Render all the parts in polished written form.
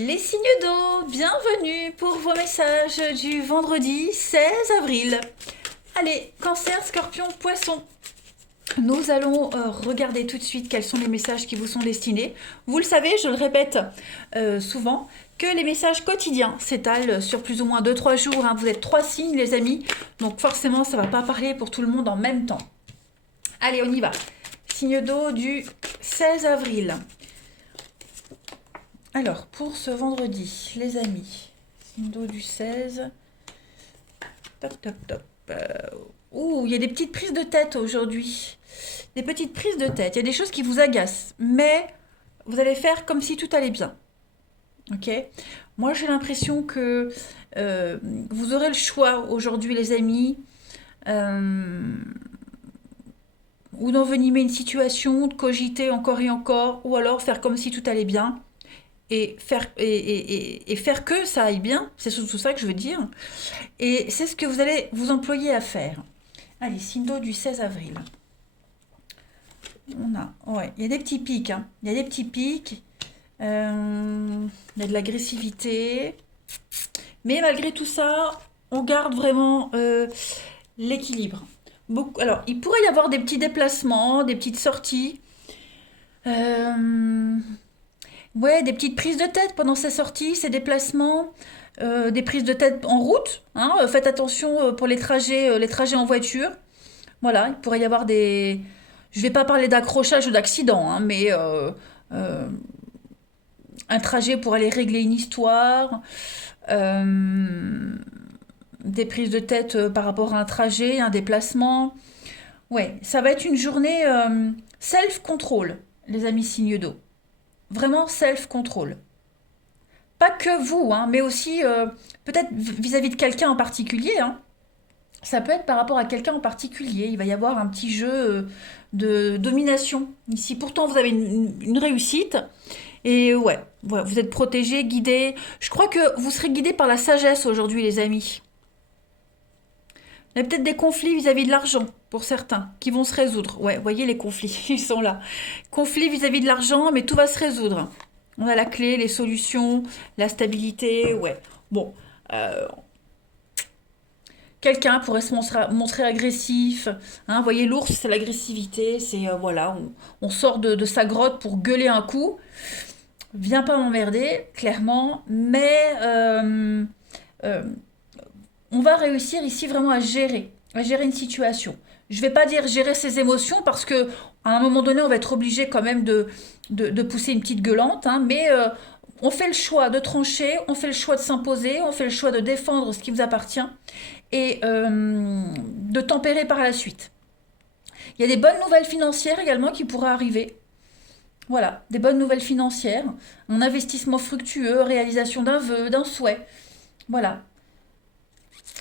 Les signes d'eau, bienvenue pour vos messages du vendredi 16 avril. Allez, Cancer, Scorpion, Poisson. Nous allons regarder tout de suite quels sont les messages qui vous sont destinés. Vous le savez, je le répète souvent, que les messages quotidiens s'étalent sur plus ou moins 2-3 jours. Hein. Vous êtes 3 signes, les amis, donc forcément, ça ne va pas parler pour tout le monde en même temps. Allez, on y va. Signe d'eau du 16 avril. Alors, pour ce vendredi, les amis, signe d'eau du 16. Top, top, top. Ouh, il y a des petites prises de tête aujourd'hui. Des petites prises de tête. Il y a des choses qui vous agacent, mais vous allez faire comme si tout allait bien. Ok? Moi, j'ai l'impression que vous aurez le choix aujourd'hui, les amis, ou d'envenimer une situation, de cogiter encore et encore, ou alors faire comme si tout allait bien et faire que ça aille bien. C'est surtout ça que je veux dire. Et c'est ce que vous allez vous employer à faire. Allez, signe d'eau du 16 avril. Ouais, il y a des petits pics. Hein. Il y a des petits pics. Il y a de l'agressivité. Mais malgré tout ça, on garde vraiment l'équilibre. Alors, il pourrait y avoir des petits déplacements, des petites sorties. Ouais, des petites prises de tête pendant ces sorties, ces déplacements. Des prises de tête en route. Hein. Faites attention pour les trajets en voiture. Voilà, il pourrait y avoir des... Je ne vais pas parler d'accrochage ou d'accident, hein, mais euh, un trajet pour aller régler une histoire, des prises de tête par rapport à un trajet, un déplacement. Ouais, ça va être une journée self-control, les amis signes d'eau. Vraiment self-control. Pas que vous, hein, mais aussi peut-être vis-à-vis de quelqu'un en particulier. Hein. Ça peut être par rapport à quelqu'un en particulier. Il va y avoir un petit jeu de domination ici. Pourtant, vous avez une réussite. Et ouais, vous êtes protégé, guidé. Je crois que vous serez guidé par la sagesse aujourd'hui, les amis. Il y a peut-être des conflits vis-à-vis de l'argent, pour certains, qui vont se résoudre. Ouais, voyez les conflits, ils sont là. Conflits vis-à-vis de l'argent, mais tout va se résoudre. On a la clé, les solutions, la stabilité, ouais. Bon, euh, quelqu'un pourrait se montrer agressif. Hein, vous voyez, l'ours, c'est l'agressivité. C'est, voilà, on sort de sa grotte pour gueuler un coup. Viens pas m'emmerder, clairement. Mais euh, on va réussir ici vraiment à gérer une situation. Je vais pas dire gérer ses émotions parce que à un moment donné, on va être obligé quand même de pousser une petite gueulante. Hein, mais on fait le choix de trancher, on fait le choix de s'imposer, on fait le choix de défendre ce qui vous appartient et de tempérer par la suite. Il y a des bonnes nouvelles financières également qui pourraient arriver. Voilà, des bonnes nouvelles financières, un investissement fructueux, réalisation d'un vœu, d'un souhait. Voilà.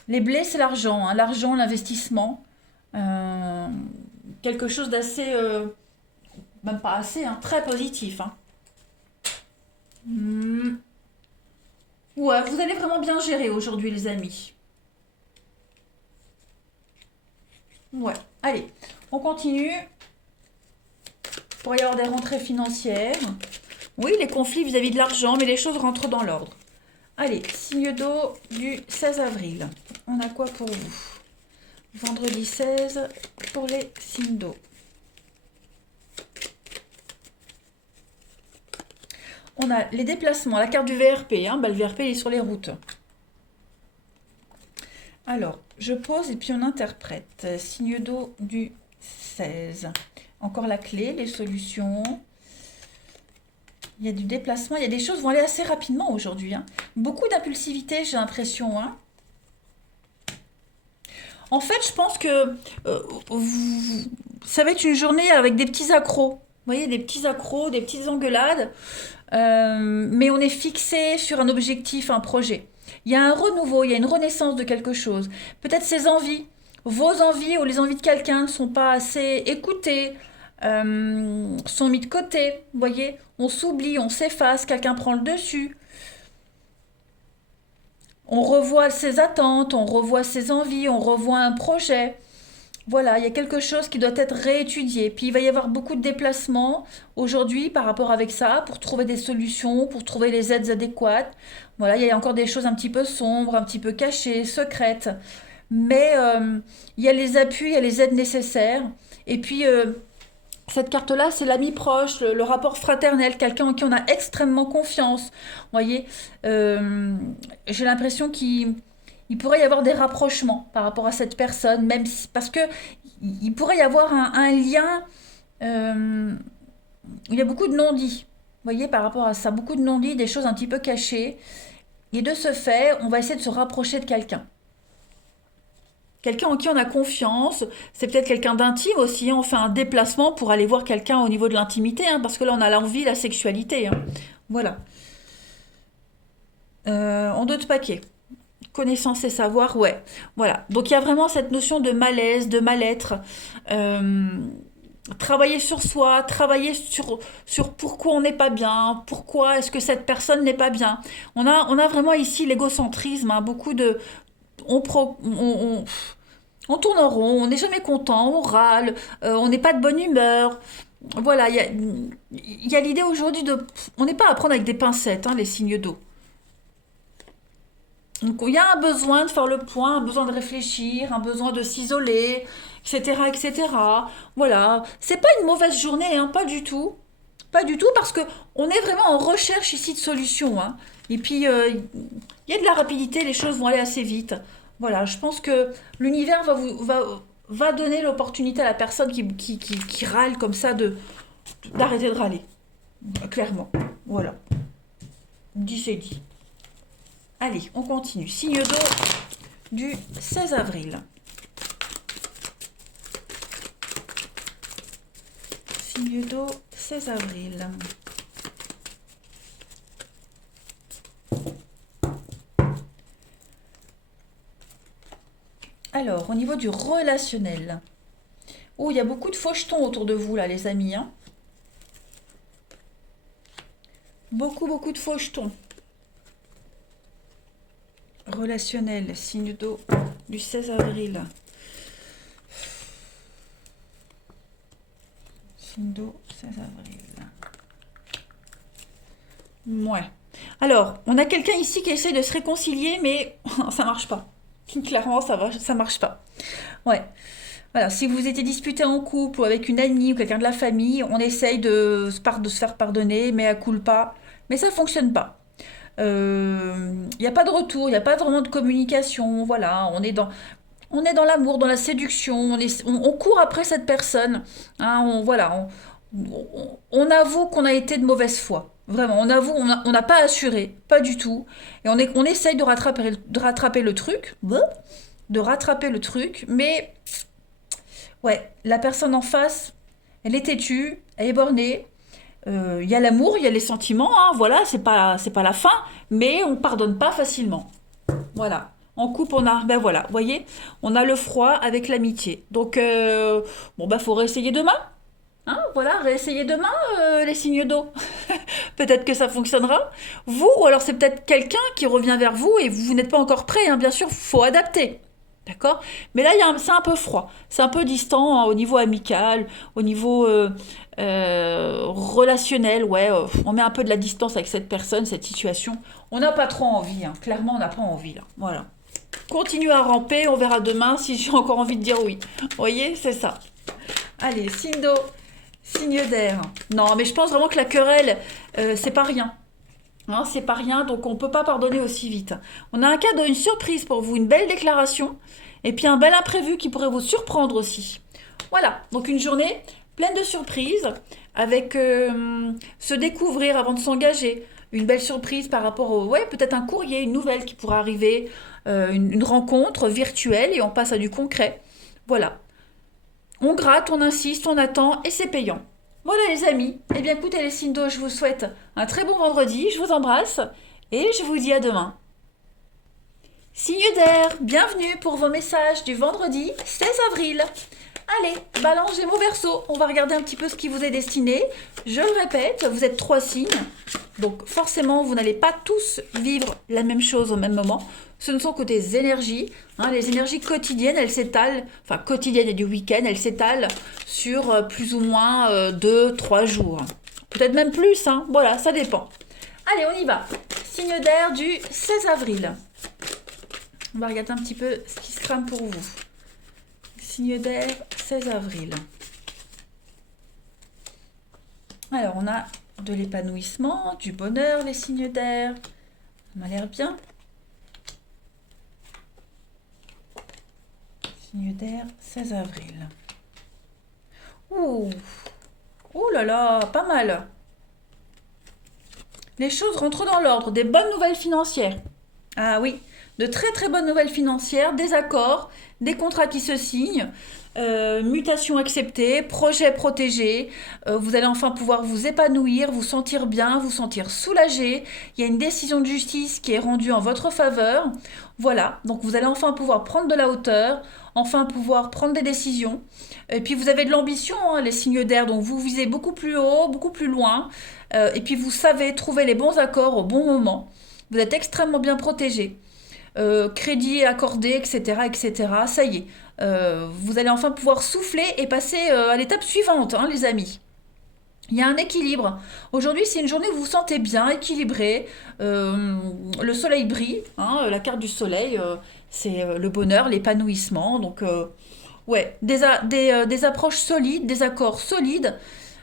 Les blés, c'est l'argent, hein, l'argent, l'investissement. Euh, quelque chose d'assez, même pas assez, hein, très positif. Hein. Hmm. Ouais, vous allez vraiment bien gérer aujourd'hui, les amis. Ouais, allez, on continue. Il pourrait y avoir des rentrées financières. Oui, les conflits vis-à-vis de l'argent, mais les choses rentrent dans l'ordre. Allez, signe d'eau du 16 avril. On a quoi pour vous? Vendredi 16 pour les signes d'eau. On a les déplacements, la carte du VRP. Hein, le VRP il est sur les routes. Alors, je pose et puis on interprète. Signe d'eau du 16. Encore la clé, les solutions. Il y a du déplacement, il y a des choses qui vont aller assez rapidement aujourd'hui. Hein. Beaucoup d'impulsivité, j'ai l'impression. Hein. En fait, je pense que ça va être une journée avec des petits accros. Vous voyez, des petits accros, des petites engueulades. Mais on est fixé sur un objectif, un projet. Il y a un renouveau, il y a une renaissance de quelque chose. Peut-être ces envies, vos envies ou les envies de quelqu'un ne sont pas assez écoutées, sont mis de côté. Vous voyez, on s'oublie, on s'efface, quelqu'un prend le dessus. On revoit ses attentes, on revoit ses envies, on revoit un projet. Voilà, il y a quelque chose qui doit être réétudié. Puis il va y avoir beaucoup de déplacements aujourd'hui par rapport avec ça, pour trouver des solutions, pour trouver les aides adéquates. Voilà, il y a encore des choses un petit peu sombres, un petit peu cachées, secrètes. Mais il y a les appuis, il y a les aides nécessaires. Et puis cette carte-là, c'est l'ami proche, le rapport fraternel, quelqu'un en qui on a extrêmement confiance. Vous voyez, Euh, j'ai l'impression qu'il pourrait y avoir des rapprochements par rapport à cette personne, même si, parce que il pourrait y avoir un lien. euh, il y a beaucoup de non-dits. Vous voyez, par rapport à ça, beaucoup de non-dits, des choses un petit peu cachées. Et de ce fait, on va essayer de se rapprocher de quelqu'un. Quelqu'un en qui on a confiance, c'est peut-être quelqu'un d'intime aussi, hein. On fait un déplacement pour aller voir quelqu'un au niveau de l'intimité, hein, parce que là on a l'envie, la sexualité, hein. Voilà. En deux de paquet. Connaissance et savoir, ouais. Voilà. Donc il y a vraiment cette notion de malaise, de mal-être. Euh, Travailler sur soi, travailler sur pourquoi on n'est pas bien, pourquoi est-ce que cette personne n'est pas bien. On a vraiment ici l'égocentrisme, hein, beaucoup de... On tourne en rond, on n'est jamais content, on râle, on n'est pas de bonne humeur. Voilà, il y a l'idée aujourd'hui de... On n'est pas à prendre avec des pincettes, hein, les signes d'eau. Donc il y a un besoin de faire le point, un besoin de réfléchir, un besoin de s'isoler, etc., etc. Voilà, c'est pas une mauvaise journée, hein, pas du tout. Pas du tout, parce que on est vraiment en recherche ici de solutions, hein. Et puis, il y a de la rapidité, les choses vont aller assez vite. Voilà, je pense que l'univers va donner l'opportunité à la personne qui râle comme ça d'arrêter de râler. Clairement. Voilà. Dit c'est dit. Allez, on continue. Signe d'eau du 16 avril. Signe d'eau 16 avril. Alors, au niveau du relationnel. Oh, il y a beaucoup de fauchetons autour de vous, là, les amis, hein. Beaucoup, beaucoup de fauchetons. Relationnel, signe d'eau du 16 avril. Signe d'eau, 16 avril. Ouais. Alors, on a quelqu'un ici qui essaie de se réconcilier, mais ça marche pas. Clairement, ça marche pas. Ouais. Voilà, si vous étiez disputé en couple ou avec une amie ou quelqu'un de la famille, on essaye de se faire pardonner, mais à culpa. Mais ça fonctionne pas. Il n'y a pas de retour, il n'y a pas vraiment de communication. Voilà, on est dans l'amour, dans la séduction, on court après cette personne, hein, voilà, on avoue qu'on a été de mauvaise foi. Vraiment, on avoue, on n'a pas assuré, pas du tout. Et on essaye de rattraper le truc, mais ouais, la personne en face, elle est têtue, elle est bornée. Il y a l'amour, il y a les sentiments, hein, voilà, c'est pas la fin, mais on pardonne pas facilement. Voilà. En couple, ben voilà, vous voyez, on a le froid avec l'amitié. Donc, bon, bah, faut réessayer demain. Hein, voilà, réessayer demain les signes d'eau. Peut-être que ça fonctionnera. Vous, ou alors c'est peut-être quelqu'un qui revient vers vous et vous n'êtes pas encore prêt, hein, bien sûr, faut adapter. D'accord. Mais là, c'est un peu froid. C'est un peu distant, hein, au niveau amical, au niveau relationnel. Ouais, on met un peu de la distance avec cette personne, cette situation. On n'a pas trop envie, hein. Clairement, on n'a pas envie, là. Voilà. Continue à ramper, on verra demain si j'ai encore envie de dire oui. Vous voyez, c'est ça. Allez, signe d'eau, signe d'air. Non, mais je pense vraiment que la querelle, c'est pas rien. Hein, c'est pas rien, donc on peut pas pardonner aussi vite. On a un cadeau, une surprise pour vous, une belle déclaration, et puis un bel imprévu qui pourrait vous surprendre aussi. Voilà, donc une journée pleine de surprises, avec se découvrir avant de s'engager. Une belle surprise par rapport au... Ouais, peut-être un courrier, une nouvelle qui pourrait arriver, une rencontre virtuelle, et on passe à du concret. Voilà. On gratte, on insiste, on attend, et c'est payant. Voilà les amis, eh bien écoutez les signes d'eau, je vous souhaite un très bon vendredi, je vous embrasse, et je vous dis à demain. Signe d'air, bienvenue pour vos messages du vendredi 16 avril. Allez, Balance, Gémeaux, Verseau, on va regarder un petit peu ce qui vous est destiné. Je le répète, vous êtes 3 signes, donc forcément vous n'allez pas tous vivre la même chose au même moment. Ce ne sont que des énergies, hein, les énergies quotidiennes, elles s'étalent, enfin quotidiennes et du week-end, elles s'étalent sur plus ou moins 2-3 jours. Peut-être même plus, hein, voilà, ça dépend. Allez, on y va. Signe d'air du 16 avril. On va regarder un petit peu ce qui se crame pour vous. Signe d'air, 16 avril. Alors, on a de l'épanouissement, du bonheur, les signes d'air. Ça m'a l'air bien. Signe d'air, 16 avril. Ouh, ouh là là, pas mal. Les choses rentrent dans l'ordre, des bonnes nouvelles financières. Ah oui, de très très bonnes nouvelles financières, des accords, des contrats qui se signent, mutation acceptée, projet protégé. Vous allez enfin pouvoir vous épanouir, vous sentir bien, vous sentir soulagé. Il y a une décision de justice qui est rendue en votre faveur. Voilà, donc vous allez enfin pouvoir prendre de la hauteur, enfin pouvoir prendre des décisions. Et puis vous avez de l'ambition, hein, les signes d'air, donc vous visez beaucoup plus haut, beaucoup plus loin. Et puis vous savez trouver les bons accords au bon moment. Vous êtes extrêmement bien protégé. Crédit accordé, etc., etc. Ça y est, vous allez enfin pouvoir souffler et passer à l'étape suivante, hein, les amis. Il y a un équilibre. Aujourd'hui, c'est une journée où vous vous sentez bien, équilibré. Le soleil brille, hein, la carte du soleil, c'est le bonheur, l'épanouissement. Donc, ouais, des approches solides, des accords solides,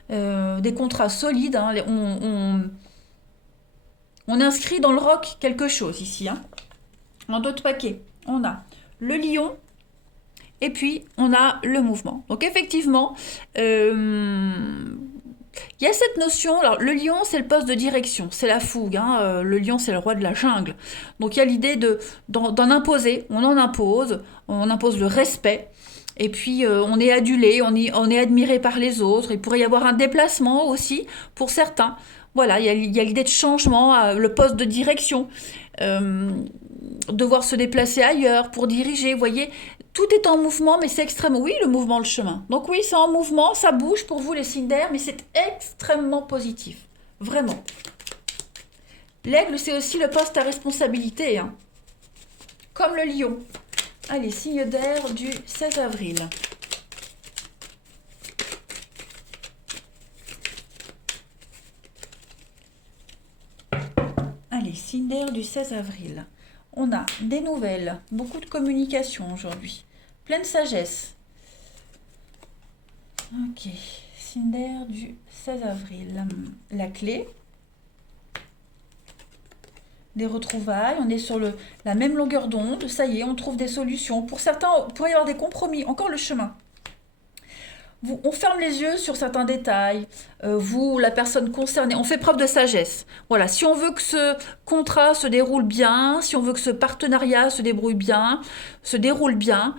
des contrats solides, hein. On inscrit dans le roc quelque chose ici, hein. En d'autres paquets, on a le lion et puis on a le mouvement. Donc effectivement, il y a cette notion, alors le lion c'est le poste de direction, c'est la fougue, hein, le lion c'est le roi de la jungle. Donc il y a l'idée d'en imposer, on impose le respect. Et puis on est adulé, on est admiré par les autres. Il pourrait y avoir un déplacement aussi pour certains. Voilà, il y a l'idée de changement, le poste de direction, devoir se déplacer ailleurs pour diriger. Vous voyez, tout est en mouvement, mais c'est extrêmement... Oui, le mouvement, le chemin. Donc oui, c'est en mouvement, ça bouge pour vous les signes d'air, mais c'est extrêmement positif. Vraiment. L'aigle, c'est aussi le poste à responsabilité, hein. Comme le lion. Allez, signe d'air du 16 avril. Allez, signe d'air du 16 avril. On a des nouvelles, beaucoup de communication aujourd'hui. Pleine sagesse. Ok, signe d'air du 16 avril. La clé. Des retrouvailles, on est sur la même longueur d'onde, ça y est, on trouve des solutions. Pour certains, il pourrait y avoir des compromis, encore le chemin. On ferme les yeux sur certains détails, vous, la personne concernée, on fait preuve de sagesse. Voilà, si on veut que ce contrat se déroule bien, si on veut que ce partenariat se débrouille bien, se déroule bien,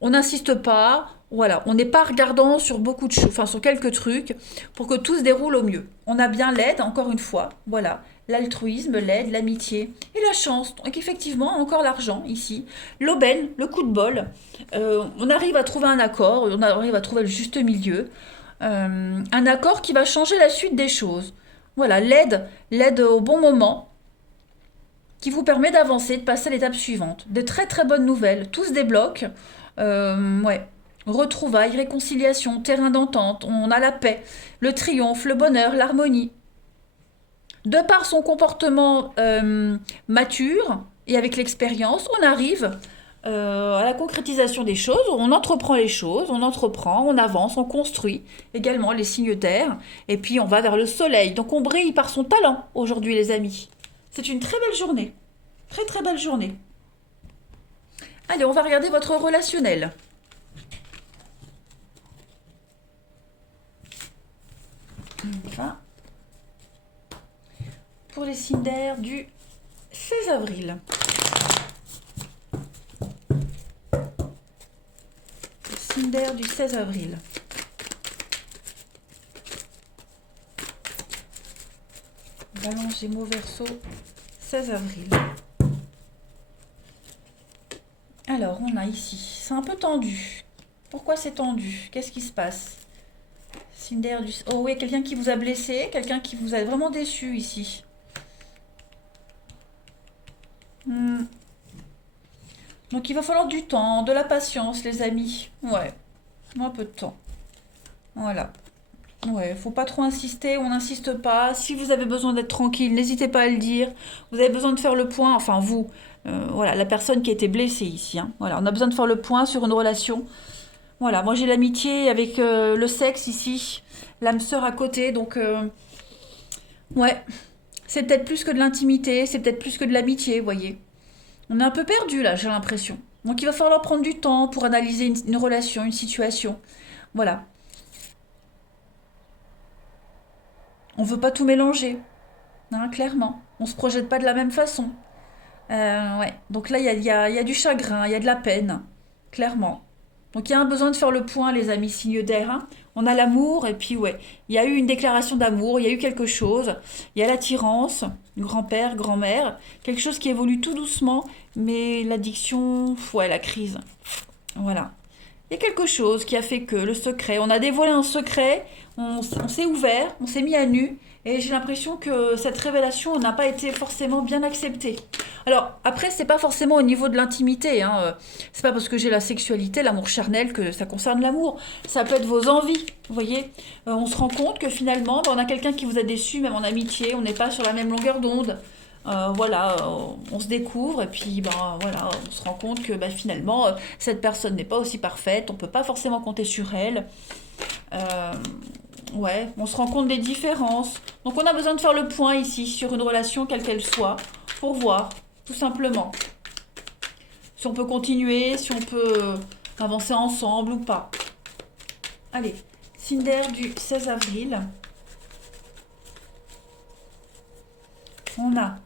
on n'insiste pas, voilà, on n'est pas regardant sur beaucoup de choses, enfin sur quelques trucs, pour que tout se déroule au mieux. On a bien l'aide, encore une fois, voilà, l'altruisme, l'aide, l'amitié et la chance. Donc effectivement, encore l'argent ici, l'aubaine, le coup de bol. On arrive à trouver un accord, on arrive à trouver le juste milieu, un accord qui va changer la suite des choses. Voilà, l'aide au bon moment, qui vous permet d'avancer, de passer à l'étape suivante. De très très bonnes nouvelles, tout se débloque. Ouais. Retrouvailles, réconciliation, terrain d'entente, on a la paix, le triomphe, le bonheur, l'harmonie. De par son comportement mature et avec l'expérience, on arrive à la concrétisation des choses, on entreprend les choses, on avance, on construit également les signes d'air, et puis on va vers le soleil. Donc on brille par son talent aujourd'hui les amis. C'est une très belle journée, très très belle journée. Allez, on va regarder votre relationnel. Enfin, pour les signes d'air du 16 avril. Le signe d'air du 16 avril. Balance, Gémeaux, Verseau, 16 avril. Alors, on a ici, c'est un peu tendu. Pourquoi c'est tendu? Qu'est-ce qui se passe? Cinder du... Oh oui, quelqu'un qui vous a blessé, quelqu'un qui vous a vraiment déçu ici. Hmm. Donc il va falloir du temps, de la patience, les amis. Ouais, un peu de temps. Voilà. Ouais, faut pas trop insister, on n'insiste pas. Si vous avez besoin d'être tranquille, n'hésitez pas à le dire. Vous avez besoin de faire le point, enfin vous, voilà, la personne qui a été blessée ici, hein. Voilà, on a besoin de faire le point sur une relation. Voilà, moi j'ai l'amitié avec le sexe ici, l'âme sœur à côté, donc ouais, c'est peut-être plus que de l'intimité, c'est peut-être plus que de l'amitié, vous voyez. On est un peu perdu là, j'ai l'impression. Donc il va falloir prendre du temps pour analyser une relation, une situation. Voilà, on veut pas tout mélanger, hein, clairement. On se projette pas de la même façon. Ouais. Donc là, il y a du chagrin, il y a de la peine, clairement. Donc il y a un besoin de faire le point, les amis, signe d'air, hein. On a l'amour, et puis ouais, il y a eu une déclaration d'amour, il y a eu quelque chose, il y a l'attirance, grand-père, grand-mère, quelque chose qui évolue tout doucement, mais l'addiction, ouais, la crise. Voilà. Il y a quelque chose qui a fait que le secret, on a dévoilé un secret, on s'est ouvert, on s'est mis à nu, et j'ai l'impression que cette révélation n'a pas été forcément bien acceptée. Alors après, c'est pas forcément au niveau de l'intimité, hein. C'est pas parce que j'ai la sexualité, l'amour charnel que ça concerne l'amour. Ça peut être vos envies, vous voyez. On se rend compte que finalement, on a quelqu'un qui vous a déçu, même en amitié, on n'est pas sur la même longueur d'onde. Voilà, on se découvre et puis ben voilà, on se rend compte que ben, finalement cette personne n'est pas aussi parfaite, on peut pas forcément compter sur elle. Euh, ouais, on se rend compte des différences. Donc on a besoin de faire le point ici sur une relation quelle qu'elle soit pour voir, tout simplement, si on peut continuer, si on peut avancer ensemble ou pas. Allez, Cinder du 16 avril. On a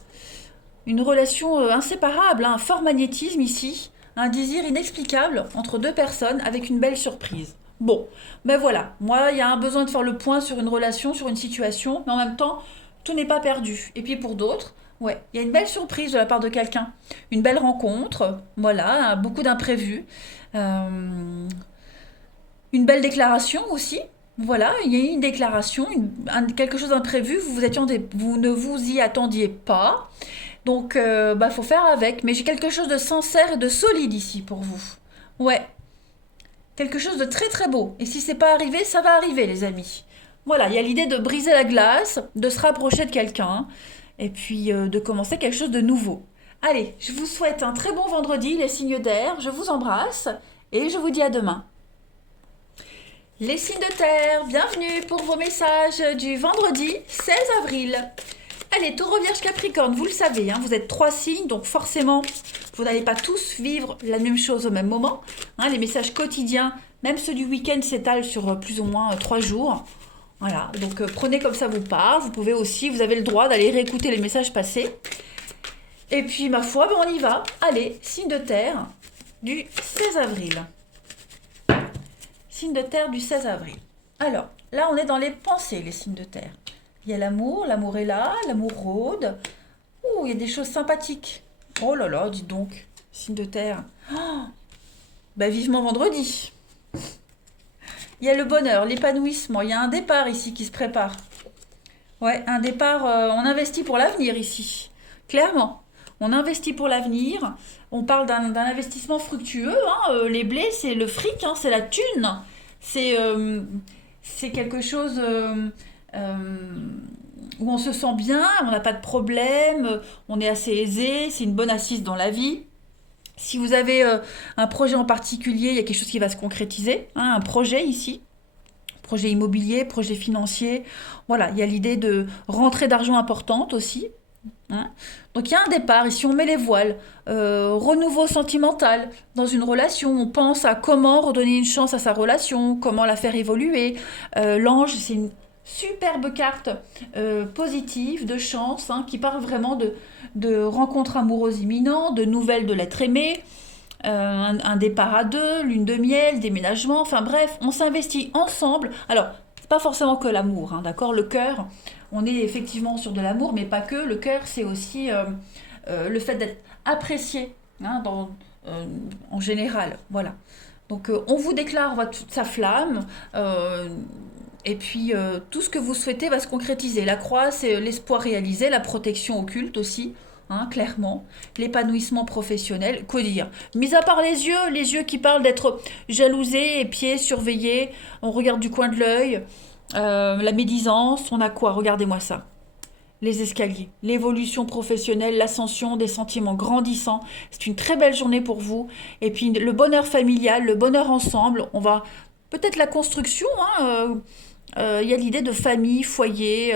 une relation inséparable, hein, un fort magnétisme ici, un désir inexplicable entre deux personnes avec une belle surprise. Bon, ben voilà, moi il y a un besoin de faire le point sur une relation, sur une situation, mais en même temps, tout n'est pas perdu. Et puis pour d'autres, ouais, il y a une belle surprise de la part de quelqu'un, une belle rencontre, voilà, beaucoup d'imprévus, euh, une belle déclaration aussi. Voilà, il y a eu une déclaration, quelque chose d'imprévu, vous ne vous y attendiez pas. Donc, bah, faut faire avec. Mais j'ai quelque chose de sincère et de solide ici pour vous. Ouais, quelque chose de très très beau. Et si c'est pas arrivé, ça va arriver, les amis. Voilà, il y a l'idée de briser la glace, de se rapprocher de quelqu'un, et puis de commencer quelque chose de nouveau. Allez, je vous souhaite un très bon vendredi, les signes d'air. Je vous embrasse et je vous dis à demain. Les signes de terre, bienvenue pour vos messages du vendredi 16 avril. Allez, taureau, vierge, capricorne, vous le savez, hein, vous êtes trois signes, donc forcément, vous n'allez pas tous vivre la même chose au même moment, hein. Les messages quotidiens, même ceux du week-end, s'étalent sur plus ou moins 3 jours. Voilà, donc prenez comme ça vous parle. Vous pouvez aussi, vous avez le droit d'aller réécouter les messages passés. Et puis, ma foi, ben, on y va. Allez, signe de terre du 16 avril. Signe de terre du 16 avril. Alors, là, on est dans les pensées, les signes de terre. Il y a l'amour est là, l'amour rôde. Ouh, il y a des choses sympathiques. Oh là là, dites donc, signe de terre. Oh, bah vivement vendredi. Il y a le bonheur, l'épanouissement, il y a un départ ici qui se prépare. Ouais, un départ, on investit pour l'avenir ici. Clairement, on investit pour l'avenir. On parle d'un investissement fructueux, hein. Les blés, c'est le fric, hein, c'est la thune. C'est c'est quelque chose euh, où on se sent bien, on n'a pas de problème, on est assez aisé, c'est une bonne assise dans la vie. Si vous avez un projet en particulier, il y a quelque chose qui va se concrétiser, hein, un projet ici, projet immobilier, projet financier. Voilà, il y a l'idée de rentrée d'argent importante aussi, hein. Donc il y a un départ, ici on met les voiles, renouveau sentimental dans une relation, on pense à comment redonner une chance à sa relation, comment la faire évoluer. L'ange, c'est une superbe carte positive, de chance, hein, qui parle vraiment de rencontres amoureuses imminentes, de nouvelles de l'être aimé, un départ à deux, lune de miel, déménagement, enfin bref, on s'investit ensemble. Alors, c'est pas forcément que l'amour, hein, d'accord. Le cœur, on est effectivement sur de l'amour, mais pas que. Le cœur, c'est aussi le fait d'être apprécié, hein, en général. Voilà. Donc on vous déclare toute sa flamme. Et puis tout ce que vous souhaitez va se concrétiser. La croix, c'est l'espoir réalisé, la protection occulte aussi, hein, clairement, l'épanouissement professionnel. Que dire? Mis à part les yeux qui parlent d'être jalousés, épiés, surveillés, on regarde du coin de l'œil, la médisance, on a quoi? Regardez-moi ça. Les escaliers, l'évolution professionnelle, l'ascension des sentiments grandissants. C'est une très belle journée pour vous. Et puis le bonheur familial, le bonheur ensemble, on va peut-être la construction, hein, il y a l'idée de famille, foyer.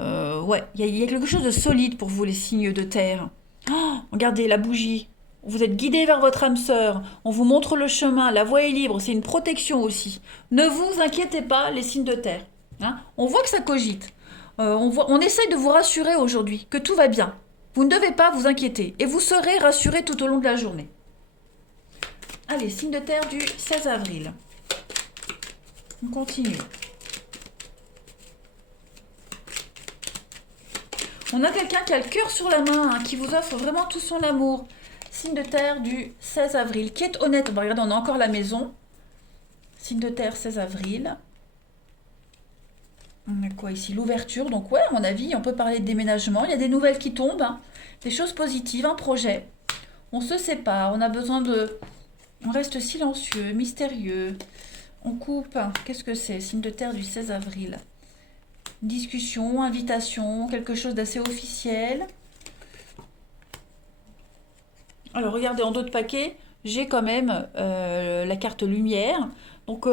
Ouais, il y a quelque chose de solide pour vous, les signes de terre. Oh, regardez la bougie. Vous êtes guidé vers votre âme sœur. On vous montre le chemin. La voie est libre. C'est une protection aussi. Ne vous inquiétez pas, les signes de terre. Hein, on voit que ça cogite. On essaye de vous rassurer aujourd'hui, que tout va bien. Vous ne devez pas vous inquiéter. Et vous serez rassurés tout au long de la journée. Allez, signe de terre du 16 avril. On continue. On a quelqu'un qui a le cœur sur la main, hein, qui vous offre vraiment tout son amour. Signe de terre du 16 avril, qui est honnête. Bon, regardez, on a encore la maison. Signe de terre 16 avril. On a quoi ici? L'ouverture. Donc ouais, à mon avis, on peut parler de déménagement. Il y a des nouvelles qui tombent, hein, des choses positives, un projet. On se sépare, on a besoin de... On reste silencieux, mystérieux. On coupe. Qu'est-ce que c'est? Signe de terre du 16 avril. Discussion, invitation, quelque chose d'assez officiel. Alors regardez, en d'autres paquets, j'ai quand même la carte lumière. Donc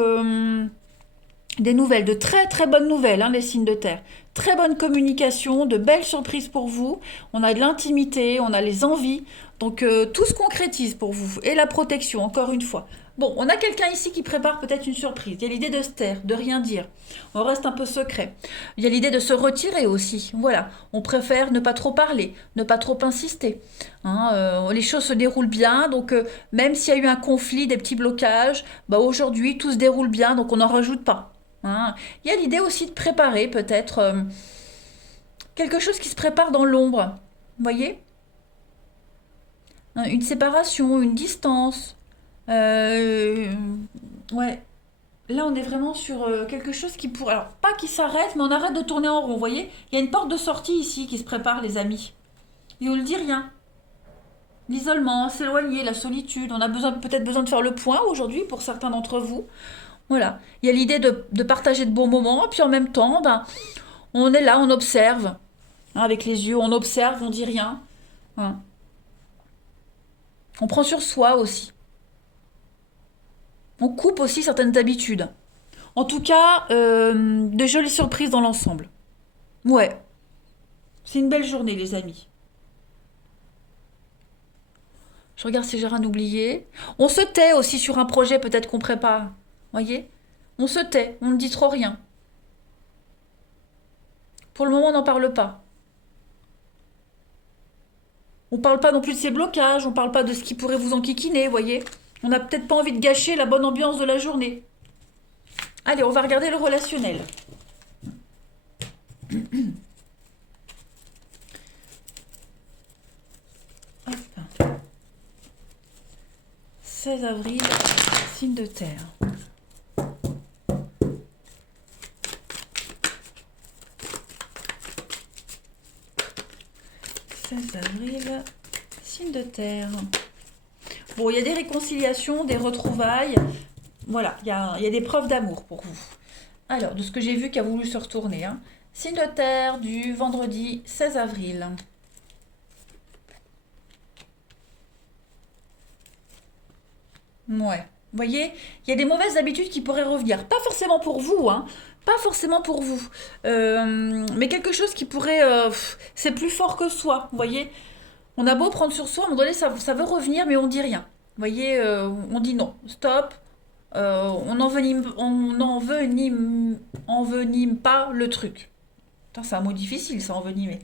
des nouvelles, de très très bonnes nouvelles, hein, les signes de terre. Très bonne communication, de belles surprises pour vous. On a de l'intimité, on a les envies. Donc tout se concrétise pour vous. Et la protection, encore une fois. Bon, on a quelqu'un ici qui prépare peut-être une surprise. Il y a l'idée de se taire, de rien dire. On reste un peu secret. Il y a l'idée de se retirer aussi. Voilà, on préfère ne pas trop parler, ne pas trop insister. Hein, les choses se déroulent bien, donc même s'il y a eu un conflit, des petits blocages, bah aujourd'hui tout se déroule bien, donc on n'en rajoute pas. Hein. Il y a l'idée aussi de préparer peut-être quelque chose qui se prépare dans l'ombre. Vous voyez? Hein, une séparation, une distance. Euh, ouais. Là, on est vraiment sur quelque chose qui pourrait... Alors, pas qui s'arrête, mais on arrête de tourner en rond. Vous voyez? Il y a une porte de sortie ici qui se prépare, les amis. Et on ne dit rien. L'isolement, s'éloigner, la solitude. On a peut-être besoin de faire le point aujourd'hui pour certains d'entre vous. Voilà. Il y a l'idée de partager de bons moments. Et puis en même temps, ben, on est là, on observe. Hein, avec les yeux, on observe, on dit rien. Hein. On prend sur soi aussi. On coupe aussi certaines habitudes. En tout cas, de jolies surprises dans l'ensemble. Ouais, c'est une belle journée, les amis. Je regarde si j'ai rien oublié. On se tait aussi sur un projet peut-être qu'on prépare. Voyez? On se tait, on ne dit trop rien. Pour le moment, on n'en parle pas. On parle pas non plus de ces blocages, on parle pas de ce qui pourrait vous enquiquiner, voyez? On n'a peut-être pas envie de gâcher la bonne ambiance de la journée. Allez, on va regarder le relationnel. 16 avril, signe de terre. Avril, signe de terre. Bon, il y a des réconciliations, des retrouvailles. Voilà, il y a des preuves d'amour pour vous. Alors, de ce que j'ai vu qui a voulu se retourner. Hein. Signe de terre du vendredi 16 avril. Ouais. Vous voyez, il y a des mauvaises habitudes qui pourraient revenir. Pas forcément pour vous, hein. Pas forcément pour vous. Mais quelque chose qui pourrait... c'est plus fort que soi, vous voyez. On a beau prendre sur soi, à un moment donné, ça veut revenir, mais on dit rien. Vous voyez, on dit non, stop. On envenime pas le truc. Putain, c'est un mot difficile, ça, envenimer.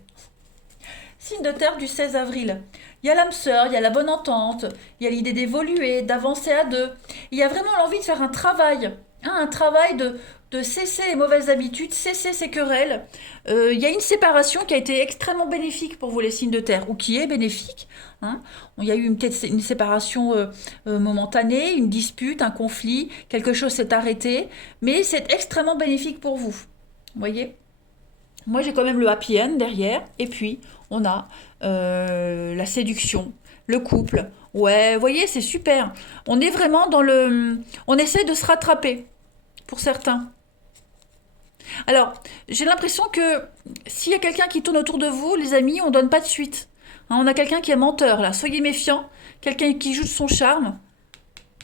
Signe de terre du 16 avril. Il y a l'âme sœur, il y a la bonne entente, il y a l'idée d'évoluer, d'avancer à deux. Il y a vraiment l'envie de faire un travail. Hein, un travail de cesser les mauvaises habitudes, cesser ces querelles. Il y a une séparation qui a été extrêmement bénéfique pour vous les signes de terre, ou qui est bénéfique. Hein. Il y a eu peut-être une séparation momentanée, une dispute, un conflit, quelque chose s'est arrêté, mais c'est extrêmement bénéfique pour vous. Vous voyez? Moi, j'ai quand même le happy end derrière, et puis on a la séduction, le couple. Ouais, vous voyez, c'est super. On est vraiment dans le... On essaie de se rattraper, pour certains. Alors, j'ai l'impression que s'il y a quelqu'un qui tourne autour de vous, les amis, on donne pas de suite. Hein, on a quelqu'un qui est menteur, là. Soyez méfiants. Quelqu'un qui joue de son charme.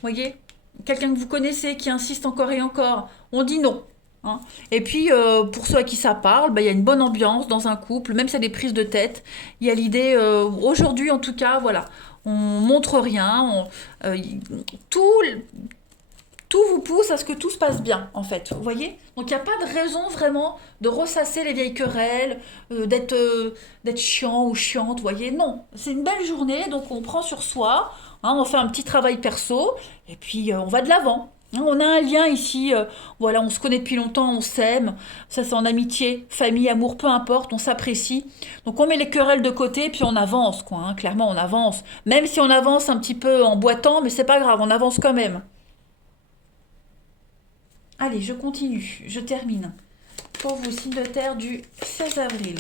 Voyez? Quelqu'un que vous connaissez, qui insiste encore et encore. On dit non. Hein. Et puis, pour ceux à qui ça parle, bah, il y a une bonne ambiance dans un couple, même s'il y a des prises de tête. Il y a l'idée, aujourd'hui en tout cas, voilà, on montre rien, tout, tout vous pousse à ce que tout se passe bien, en fait. Vous voyez? Donc, il n'y a pas de raison vraiment de ressasser les vieilles querelles, d'être chiant ou chiante, vous voyez? Non, c'est une belle journée, donc on prend sur soi, hein, on fait un petit travail perso, et puis on va de l'avant. Hein, on a un lien ici, voilà, on se connaît depuis longtemps, on s'aime, ça c'est en amitié, famille, amour, peu importe, on s'apprécie. Donc on met les querelles de côté, puis on avance, quoi, hein, clairement on avance. Même si on avance un petit peu en boitant, mais c'est pas grave, on avance quand même. Allez, je continue, je termine. Pour vous, signe de terre du 16 avril.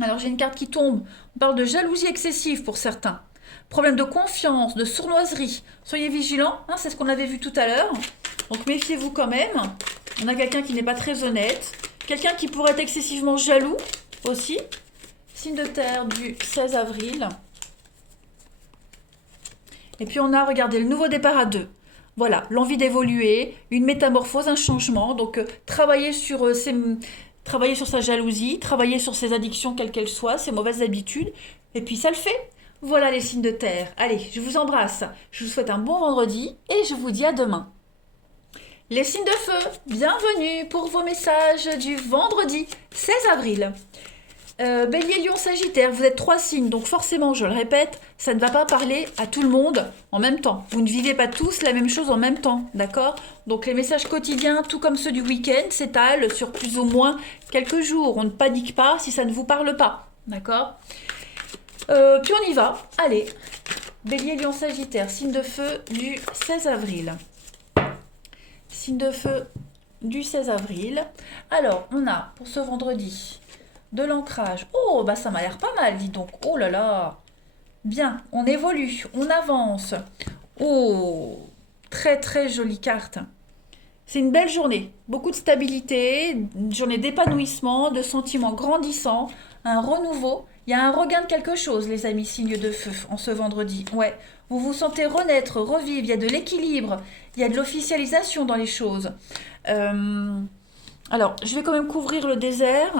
Alors j'ai une carte qui tombe. On parle de jalousie excessive pour certains. Problème de confiance, de sournoiserie. Soyez vigilants, hein, c'est ce qu'on avait vu tout à l'heure. Donc méfiez-vous quand même. On a quelqu'un qui n'est pas très honnête. Quelqu'un qui pourrait être excessivement jaloux aussi. Signe de terre du 16 avril. Et puis on a, regardez, le nouveau départ à deux. Voilà, l'envie d'évoluer, une métamorphose, un changement. Donc travailler sur sa jalousie, travailler sur ses addictions, quelles qu'elles soient, ses mauvaises habitudes. Et puis ça le fait. Voilà les signes de terre. Allez, je vous embrasse. Je vous souhaite un bon vendredi et je vous dis à demain. Les signes de feu, bienvenue pour vos messages du vendredi 16 avril. Bélier, Lion, Sagittaire, vous êtes trois signes, donc forcément, je le répète, ça ne va pas parler à tout le monde en même temps. Vous ne vivez pas tous la même chose en même temps, d'accord? Donc les messages quotidiens, tout comme ceux du week-end, s'étalent sur plus ou moins quelques jours. On ne panique pas si ça ne vous parle pas, d'accord? Puis on y va, allez. Bélier, Lion, Sagittaire, signe de feu du 16 avril. Signe de feu du 16 avril. Alors, on a pour ce vendredi... de l'ancrage. Oh, bah ça m'a l'air pas mal, dis donc. Oh là là. Bien, on évolue, on avance. Oh, très très jolie carte. C'est une belle journée. Beaucoup de stabilité, une journée d'épanouissement, de sentiments grandissants, un renouveau. Il y a un regain de quelque chose, les amis, signes de feu, en ce vendredi. Ouais, vous vous sentez renaître, revivre, il y a de l'équilibre, il y a de l'officialisation dans les choses. Alors, je vais quand même couvrir le désert.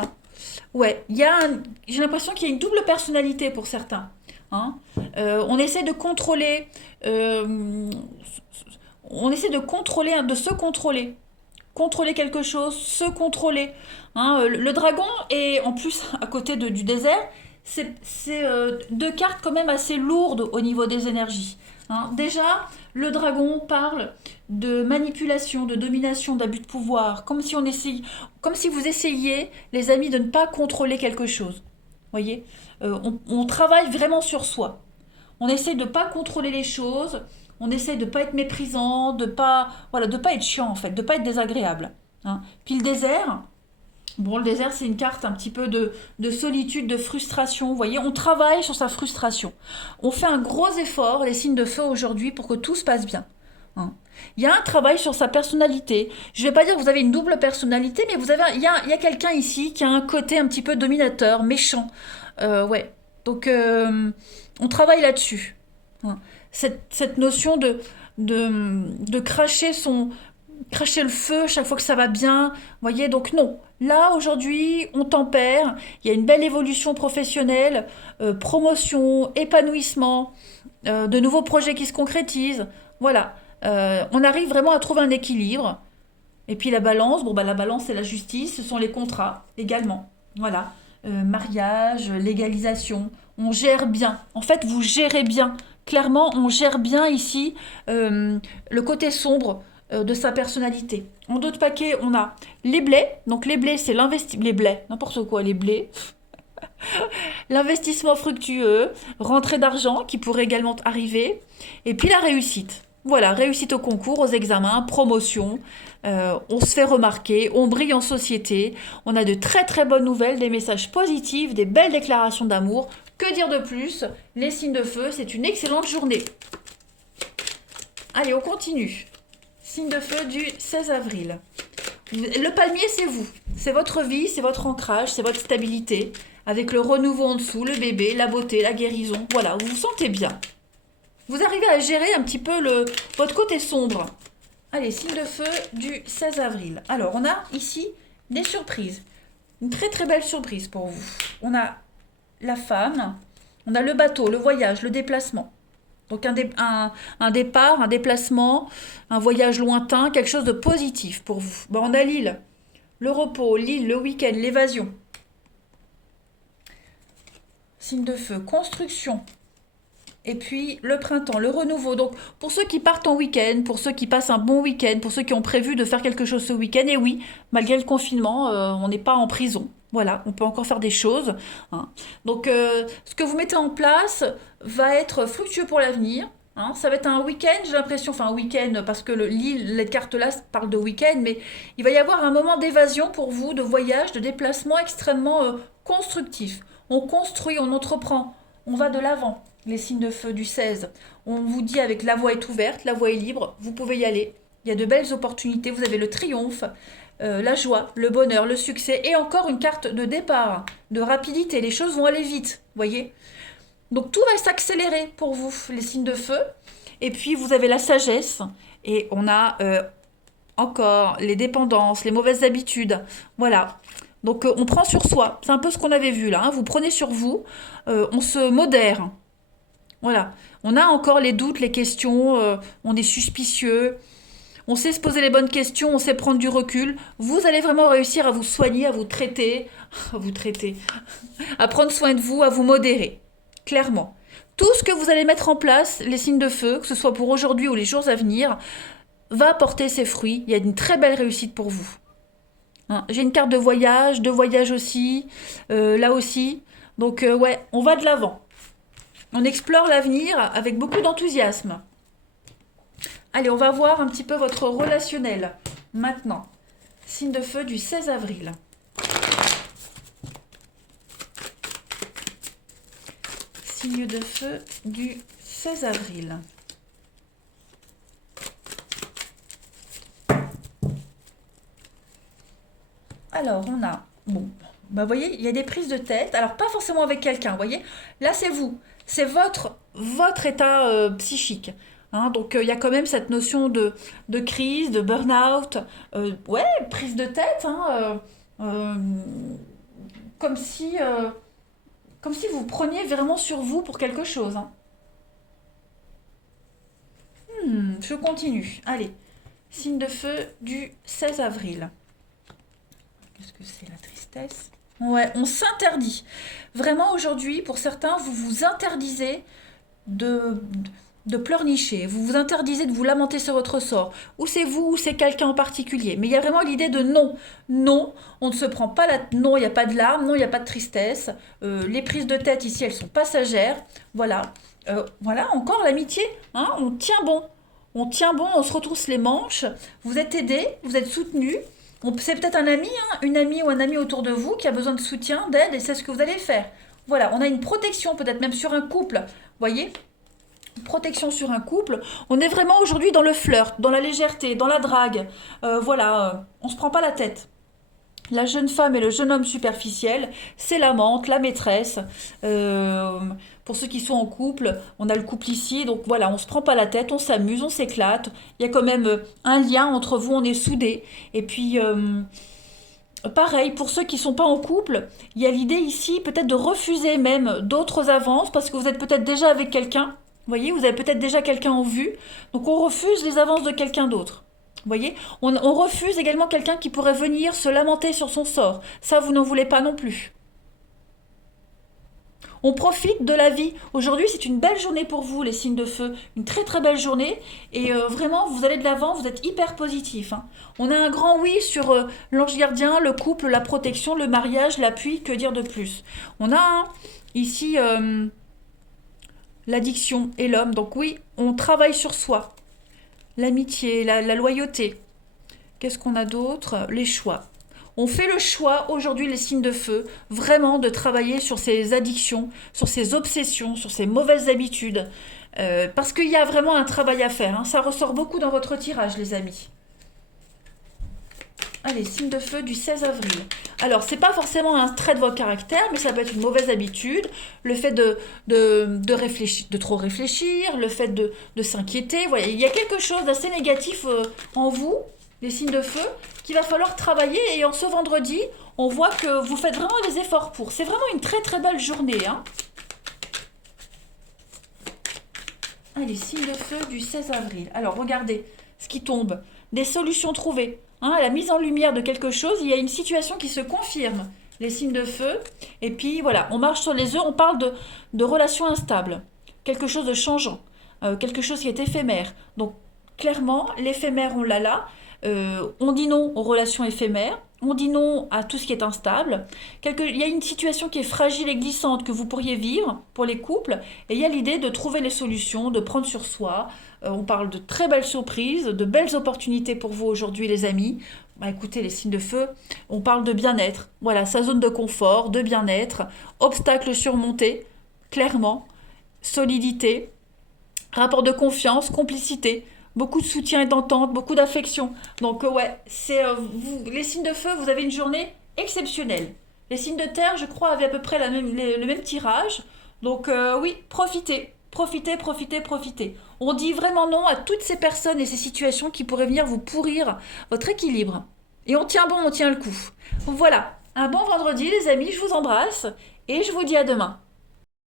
Ouais, j'ai l'impression qu'il y a une double personnalité pour certains. Hein. On essaie de contrôler, on essaie de contrôler, hein, de se contrôler. Contrôler quelque chose, se contrôler. Hein. Le dragon est en plus à côté du désert. C'est deux cartes quand même assez lourdes au niveau des énergies. Hein. Déjà, le dragon parle de manipulation, de domination, d'abus de pouvoir, comme si vous essayiez, les amis, de ne pas contrôler quelque chose. Voyez, on travaille vraiment sur soi. On essaie de ne pas contrôler les choses. On essaie de ne pas être méprisant, de pas, voilà, de pas être chiant en fait, de pas être désagréable. Hein. Puis le désert. Bon, le désert, c'est une carte un petit peu de solitude, de frustration. Vous voyez, on travaille sur sa frustration. On fait un gros effort, les signes de feu aujourd'hui, pour que tout se passe bien. Hein. Il y a un travail sur sa personnalité. Je ne vais pas dire que vous avez une double personnalité, mais il y a quelqu'un ici qui a un côté un petit peu dominateur, méchant. Ouais. Donc, on travaille là-dessus. Hein. Cette notion de cracher le feu chaque fois que ça va bien. Vous voyez, donc non. Là, aujourd'hui, on tempère. Il y a une belle évolution professionnelle, promotion, épanouissement, de nouveaux projets qui se concrétisent. Voilà. On arrive vraiment à trouver un équilibre. Et puis la balance, bon, bah, la balance, c'est la justice, ce sont les contrats également. Voilà. Mariage, légalisation. On gère bien. En fait, vous gérez bien Clairement, on gère bien ici le côté sombre de sa personnalité. En d'autres paquets, on a les blés. Donc les blés, c'est l'investissement. Les blés, n'importe quoi, les blés. L'investissement fructueux, rentrée d'argent qui pourrait également arriver. Et puis la réussite. Voilà, réussite au concours, aux examens, promotion. On se fait remarquer, on brille en société. On a de très très bonnes nouvelles, des messages positifs, des belles déclarations d'amour. Que dire de plus? Les signes de feu, c'est une excellente journée. Allez, on continue. Signe de feu du 16 avril. Le palmier, c'est vous. C'est votre vie, c'est votre ancrage, c'est votre stabilité. Avec le renouveau en dessous, le bébé, la beauté, la guérison. Voilà, vous vous sentez bien. Vous arrivez à gérer un petit peu votre côté sombre. Allez, signe de feu du 16 avril. Alors, on a ici des surprises. Une très très belle surprise pour vous. On a la femme, on a le bateau, le voyage, le déplacement. Donc un départ, un déplacement, un voyage lointain, quelque chose de positif pour vous. Bon, on a l'île, le repos, l'île, le week-end, l'évasion. Signe de feu, construction. Et puis le printemps, le renouveau. Donc pour ceux qui partent en week-end, pour ceux qui passent un bon week-end, pour ceux qui ont prévu de faire quelque chose ce week-end, et oui, malgré le confinement, on n'est pas en prison. Voilà, on peut encore faire des choses, hein. Donc ce que vous mettez en place va être fructueux pour l'avenir, hein. Ça va être un week-end, j'ai l'impression, enfin un week-end, parce que les cartes là parlent de week-end, mais il va y avoir un moment d'évasion pour vous, de voyage, de déplacement extrêmement constructif. On construit, on entreprend, on va de l'avant. Les signes de feu du 16. On vous dit avec la voie est ouverte, la voie est libre, vous pouvez y aller. Il y a de belles opportunités, vous avez le triomphe, la joie, le bonheur, le succès et encore une carte de départ, de rapidité. Les choses vont aller vite, voyez. Donc tout va s'accélérer pour vous, les signes de feu. Et puis vous avez la sagesse et on a encore les dépendances, les mauvaises habitudes. Voilà. Donc on prend sur soi. C'est un peu ce qu'on avait vu là, hein. Vous prenez sur vous, on se modère. Voilà, on a encore les doutes, les questions, on est suspicieux, on sait se poser les bonnes questions, on sait prendre du recul. Vous allez vraiment réussir à vous soigner, à vous traiter, à prendre soin de vous, à vous modérer, clairement. Tout ce que vous allez mettre en place, les signes de feu, que ce soit pour aujourd'hui ou les jours à venir, va porter ses fruits. Il y a une très belle réussite pour vous. Hein, j'ai une carte de voyage aussi, là aussi. Donc ouais, on va de l'avant. On explore l'avenir avec beaucoup d'enthousiasme. Allez, on va voir un petit peu votre relationnel. Maintenant, signe de feu du 16 avril. Signe de feu du 16 avril. Alors, on a... Bon, bah vous voyez, il y a des prises de tête. Alors, pas forcément avec quelqu'un, vous voyez. Là, c'est vous. C'est votre état psychique. Hein, donc, il y a quand même cette notion de crise, de burn-out. Ouais, prise de tête. Hein, comme si, euh, comme si vous preniez vraiment sur vous pour quelque chose. Hein. Je continue. Allez, signe de feu du 16 avril. Qu'est-ce que c'est la tristesse? Ouais, on s'interdit. Vraiment aujourd'hui, pour certains, vous vous interdisez de, de pleurnicher, vous vous interdisez de vous lamenter sur votre sort. Ou c'est vous, ou c'est quelqu'un en particulier. Mais il y a vraiment l'idée de non. Non, on ne se prend pas la... Non, il n'y a pas de larmes, non, il n'y a pas de tristesse. Les prises de tête ici, elles sont passagères. Voilà. Voilà, encore l'amitié. Hein, on tient bon. On tient bon, on se retrousse les manches. Vous êtes aidé, vous êtes soutenu. C'est peut-être un ami, hein, une amie ou un ami autour de vous qui a besoin de soutien, d'aide, et c'est ce que vous allez faire. Voilà, on a une protection peut-être même sur un couple. Voyez, protection sur un couple. On est vraiment aujourd'hui dans le flirt, dans la légèreté, dans la drague. Voilà, on se prend pas la tête. La jeune femme et le jeune homme superficiel, c'est l'amante, la maîtresse. Pour ceux qui sont en couple, on a le couple ici, donc voilà, on se prend pas la tête, on s'amuse, on s'éclate. Il y a quand même un lien entre vous, on est soudés. Et puis, pareil, pour ceux qui sont pas en couple, il y a l'idée ici peut-être de refuser même d'autres avances parce que vous êtes peut-être déjà avec quelqu'un. Vous voyez, vous avez peut-être déjà quelqu'un en vue. Donc on refuse les avances de quelqu'un d'autre. Vous voyez, on refuse également quelqu'un qui pourrait venir se lamenter sur son sort. Ça, vous n'en voulez pas non plus. On profite de la vie. Aujourd'hui, c'est une belle journée pour vous, les signes de feu. Une très très belle journée. Et vraiment, vous allez de l'avant, vous êtes hyper positif, hein. On a un grand oui sur l'ange gardien, le couple, la protection, le mariage, l'appui, que dire de plus. On a ici l'addiction et l'homme. Donc oui, on travaille sur soi. L'amitié, la loyauté. Qu'est-ce qu'on a d'autre? Les choix. On fait le choix aujourd'hui, les signes de feu, vraiment de travailler sur ces addictions, sur ces obsessions, sur ces mauvaises habitudes. Parce qu'il y a vraiment un travail à faire, hein. Ça ressort beaucoup dans votre tirage, les amis. Allez, signe de feu du 16 avril. Alors, c'est pas forcément un trait de votre caractère, mais ça peut être une mauvaise habitude, le fait de réfléchir, de trop réfléchir, le fait de s'inquiéter. Voilà, il y a quelque chose d'assez négatif en vous, les signes de feu, qu'il va falloir travailler. Et en ce vendredi, on voit que vous faites vraiment des efforts pour. C'est vraiment une très très belle journée, hein. Allez, signe de feu du 16 avril. Alors, regardez ce qui tombe. Des solutions trouvées. Hein, à la mise en lumière de quelque chose, il y a une situation qui se confirme. Les signes de feu. Et puis, voilà, on marche sur les œufs, on parle de relations instables. Quelque chose de changeant. Quelque chose qui est éphémère. Donc, clairement, l'éphémère, on l'a là. On dit non aux relations éphémères. On dit non à tout ce qui est instable. Il y a une situation qui est fragile et glissante que vous pourriez vivre pour les couples. Et il y a l'idée de trouver les solutions, de prendre sur soi. On parle de très belles surprises, de belles opportunités pour vous aujourd'hui, les amis. Bah, écoutez, les signes de feu, on parle de bien-être. Voilà, sa zone de confort, de bien-être. Obstacles surmontés, clairement. Solidité. Rapport de confiance, complicité. Beaucoup de soutien et d'entente, beaucoup d'affection. Donc ouais, c'est vous, les signes de feu, vous avez une journée exceptionnelle. Les signes de terre, je crois, avaient à peu près le même tirage. Donc oui, profitez, profitez, profitez, profitez. On dit vraiment non à toutes ces personnes et ces situations qui pourraient venir vous pourrir votre équilibre. Et on tient bon, on tient le coup. Voilà, un bon vendredi les amis, je vous embrasse et je vous dis à demain.